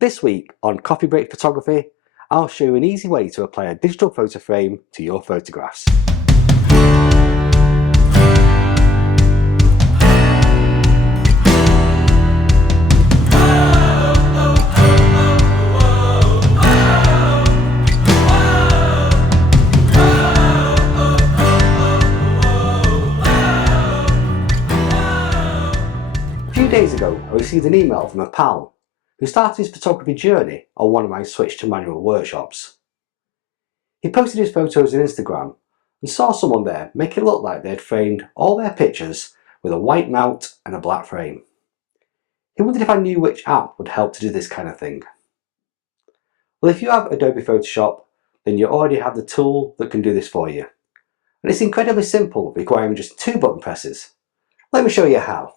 This week on Coffee Break Photography, I'll show you an easy way to apply a digital photo frame to your photographs. A few days ago, I received an email from a pal who started his photography journey on one of my switch to manual workshops. He posted his photos on Instagram and saw someone there make it look like they had framed all their pictures with a white mount and a black frame. He wondered if I knew which app would help to do this kind of thing. Well, if you have Adobe Photoshop, then you already have the tool that can do this for you. And it's incredibly simple, requiring just 2 button presses. Let me show you how.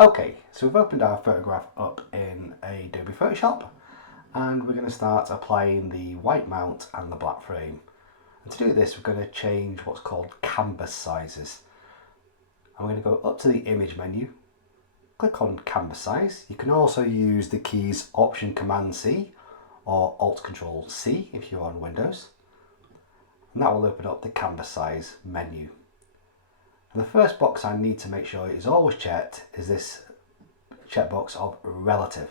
Okay, so we've opened our photograph up in Adobe Photoshop and we're going to start applying the white mount and the black frame. And to do this, we're going to change what's called canvas sizes. I'm going to go up to the image menu, click on canvas size. You can also use the keys Option Command C or Alt Control C if you're on Windows. And that will open up the canvas size menu. And the first box I need to make sure is always checked is this checkbox of relative.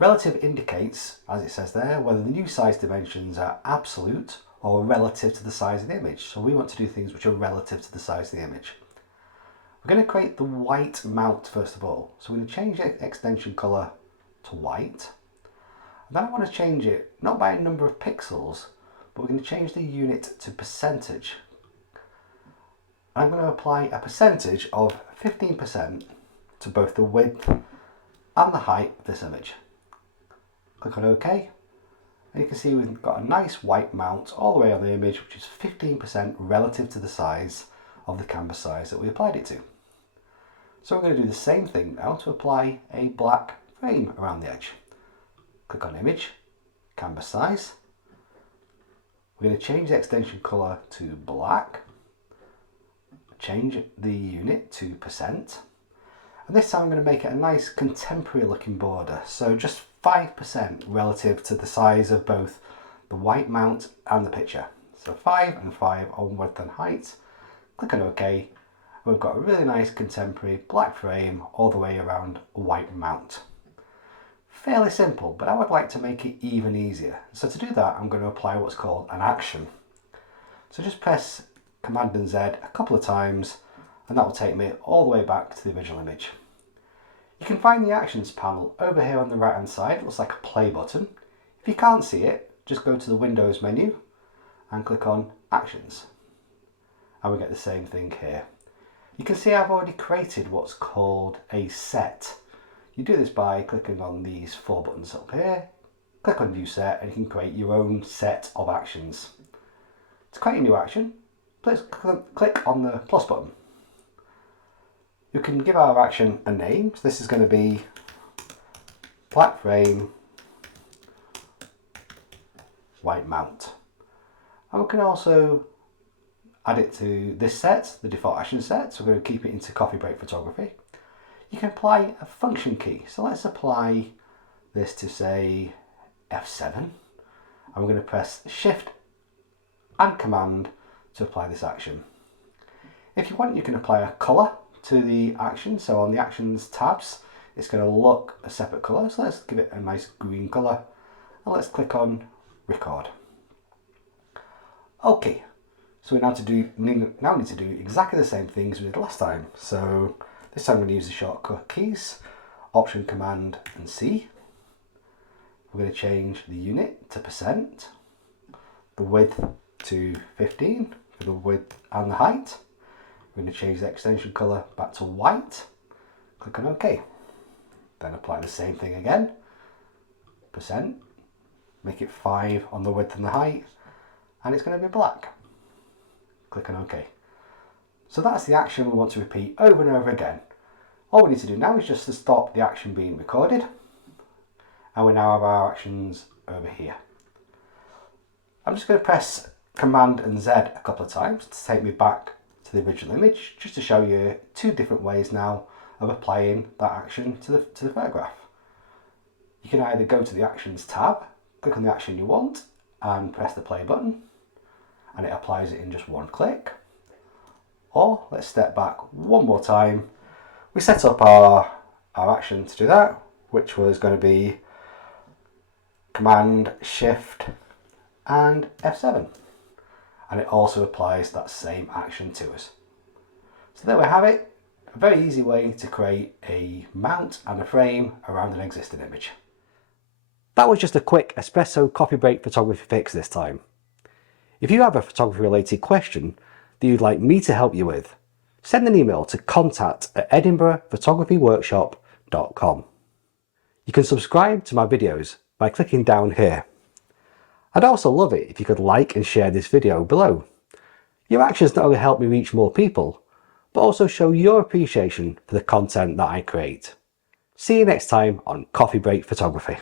Relative indicates, as it says there, whether the new size dimensions are absolute or relative to the size of the image. So we want to do things which are relative to the size of the image. We're going to create the white mount first of all. So we're going to change the extension color to white. And then I want to change it not by a number of pixels, but we're going to change the unit to percentage. I'm going to apply a percentage of 15% to both the width and the height of this image. Click on OK, and you can see we've got a nice white mount all the way on the image, which is 15% relative to the size of the canvas size that we applied it to. So we're going to do the same thing now to apply a black frame around the edge. Click on Image, Canvas Size. We're going to change the extension color to black. Change the unit to percent, and this time I'm going to make it a nice contemporary looking border, so just 5% relative to the size of both the white mount and the picture. So 5 and 5 on width and height. Click on OK. We've got a really nice contemporary black frame all the way around a white mount. Fairly simple, but I would like to make it even easier. So to do that, I'm going to apply what's called an action. So just press Command and Z a couple of times, and that will take me all the way back to the original image. You can find the Actions panel over here on the right hand side. It looks like a play button. If you can't see it, just go to the Windows menu and click on Actions. And we get the same thing here. You can see I've already created what's called a set. You do this by clicking on these 4 buttons up here, click on New Set, and you can create your own set of actions. To create a new action, please click on the plus button. You can give our action a name. So this is going to be black frame, white mount. And we can also add it to this set, the default action set. So we're going to keep it into Coffee Break Photography. You can apply a function key. So let's apply this to say F7. And we're going to press Shift and Command to apply this action. If you want, you can apply a colour to the action. So on the actions tabs, it's going to look a separate colour. So let's give it a nice green colour, and let's click on record. Okay, so we now need to do exactly the same things we did last time. So this time we're going to use the shortcut keys, Option Command and C. We're going to change the unit to percent, the width to 15 for the width and the height. We're going to change the extension color back to white. Click on OK. Then apply the same thing again. Percent. Make it 5 on the width and the height. And it's going to be black. Click on OK. So that's the action we want to repeat over and over again. All we need to do now is just to stop the action being recorded. And we now have our actions over here. I'm just going to press Command and Z a couple of times to take me back to the original image, just to show you 2 different ways now of applying that action to the photograph. You can either go to the Actions tab, click on the action you want and press the play button, and it applies it in just one click. Or let's step back one more time. We set up our action to do that, which was going to be Command Shift and F7, and it also applies that same action to us. So there we have it, a very easy way to create a mount and a frame around an existing image. That was just a quick espresso coffee break photography fix this time. If you have a photography related question that you'd like me to help you with, send an email to contact@edinburghphotographyworkshop.com. You can subscribe to my videos by clicking down here. I'd also love it if you could like and share this video below. Your actions not only help me reach more people, but also show your appreciation for the content that I create. See you next time on Coffee Break Photography.